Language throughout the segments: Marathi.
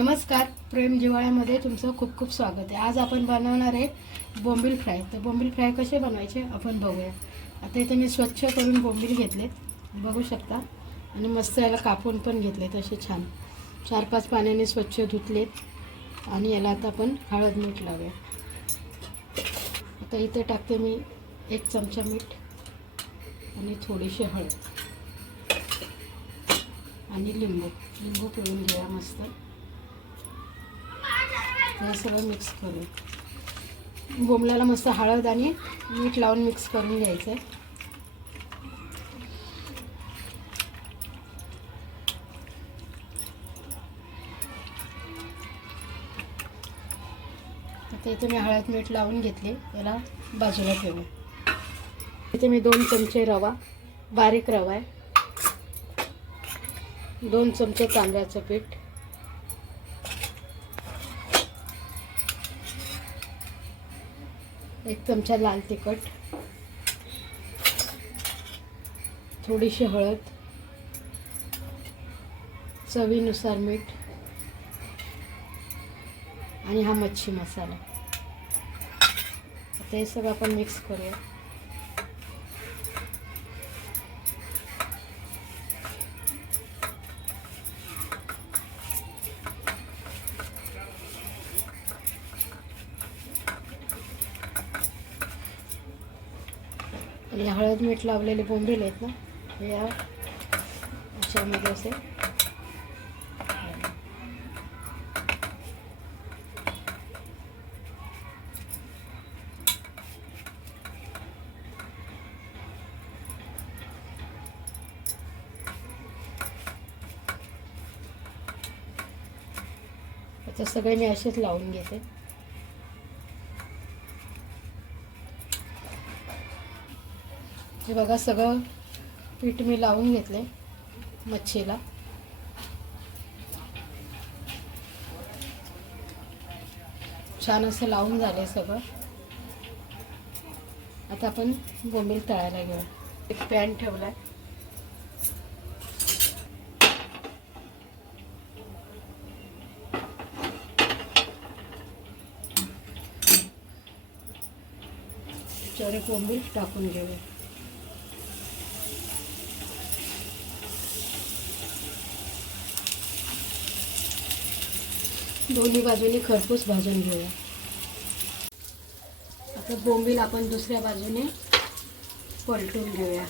नमस्कार प्रेम जिवाळ्यामध्ये तुमचं खूप खूप स्वागत आहे. आज आपण बनवणार आहे बोंबील फ्राय. तर बोंबील फ्राय कसे बनवायचे आपण बघूया. आता इथे मी स्वच्छ करून बोंबील घेतले बघू शकता. आणि मस्त याला कापून पण घेतले तसे छान. चार पाच पाण्याने स्वच्छ धुतलेत. आणि याला आता आपण हळद मीठ लावूया. आता इथे टाकते मी एक चमचा मीठ आणि थोडीशी हळद. आणि लिंबू. लिंबू पिळून घेऊया मस्त. हे सगळं मिक्स करू. बोंबल्याला मस्त हळद आणि मीठ लावून मिक्स करून घ्यायचं. आहे आता इथे मी हळद मीठ लावून घेतले. याला बाजूला ठेवून इथे मी दोन चमचे रवा बारीक रवा आहे. दोन चमचे तांदळाचं पीठ. एक चमचा लाल तिखट. थोडीशी हळद. चवीनुसार मीठ. आणि हा मच्छी मसाला. आता हे सगळं आपण मिक्स करूया. आणि हळद मीठ लावलेले बोंबील आहेत ना हे या अशामध्ये असे. तर सगळे मी असेच लावून घेते. हे बघा सगळं पीठ मी लावून घेतले मच्छीला. छान असं लावून झाले सगळं. आता आपण बोंबील तळायला घेऊ. एक पॅन ठेवला आहे एक कोंबील टाकून घेऊया दोन्ही बाजूने खरपूस भाजून घेऊया. आता बोंबील आपण दुसऱ्या बाजूने पलटून घेऊया.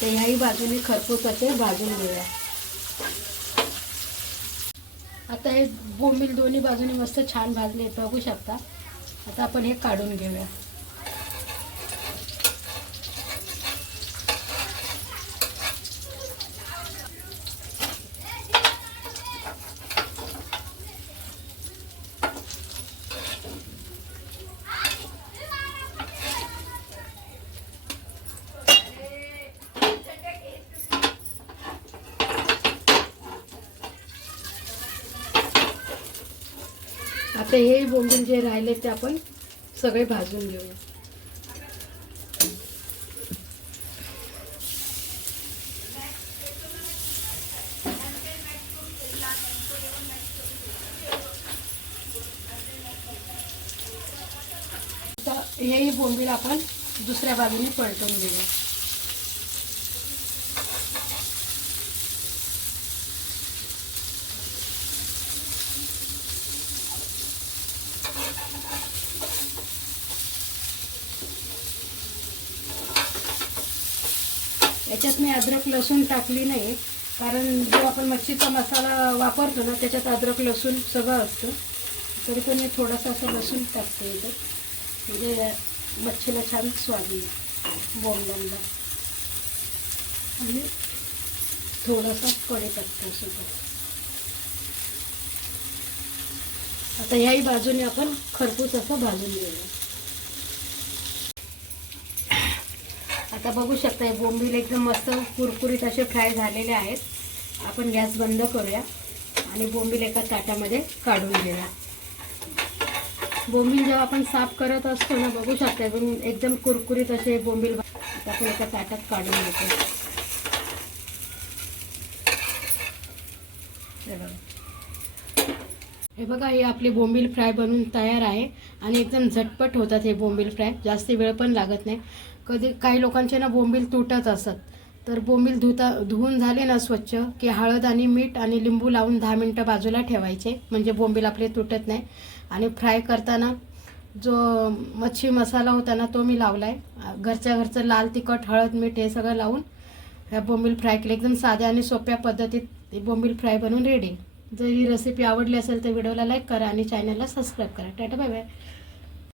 आता ह्याही बाजूने खरपूसाचे भाजून घेऊया. आता हे बोंबील दोन्ही बाजूने मस्त छान भाजले बघू शकता. आता आपण हे काढून घेऊया. आता हे बोंबील जे राहिले ते आपण सगळे भाजून घेऊया. हेही बोंबील आपण दुसऱ्या बाजूने पलटून घेऊया. याच्यात मी अद्रक लसूण टाकली नाही कारण जो आपण मच्छीचा मसाला वापरतो ना त्याच्यात अद्रक लसूण सगळं असतं. तरी पण मी थोडासा असं लसूण टाकते इथं. म्हणजे मच्छीला छान स्वाद येईल. बोंबल्यांना आणि थोडासा कढीपत्ता सुद्धा. आता ह्याही बाजूने आपण खरपूस असं भाजून घेऊया. आता बघू शकता हे बोंबील एकदम मस्त कुरकुरीत असे फ्राय झालेले आहेत. आपण गॅस बंद करूया आणि बोंबील एका ताटामध्ये काढून घेऊया. बोंबील जेव्हा आपण साफ करत असतो ना बघू शकता एकदम कुरकुरीत असे बोंबील आपण एका ताटात काढून घेतो हे बघा. हे आपली बोंबील फ्राय बनून तयार आहे आणि एकदम झटपट होतात हे बोंबील फ्राय. जास्त वेळ पण लागत नाही. कधी काही लोकांचे ना बोंबील तुटत असत. तर बोंबील धुता धुवून झाले ना स्वच्छ की हळद आणि मीठ आणि लिंबू लावून दहा मिनटं बाजूला ठेवायचे. म्हणजे बोंबील आपले तुटत नाही. आणि फ्राय करताना जो मच्छी मसाला होता ना तो मी लावला आहे घरच्या घरचं लाल तिखट हळद मीठ हे सगळं लावून ह्या बोंबील फ्राय केले. एकदम साध्या आणि सोप्या पद्धतीत बोंबील फ्राय बनवून रेडी जर ही रेसिपी आवडली असेल तर व्हिडिओला लाईक करा आणि चॅनलला सबस्क्राईब करा. Tata bye bye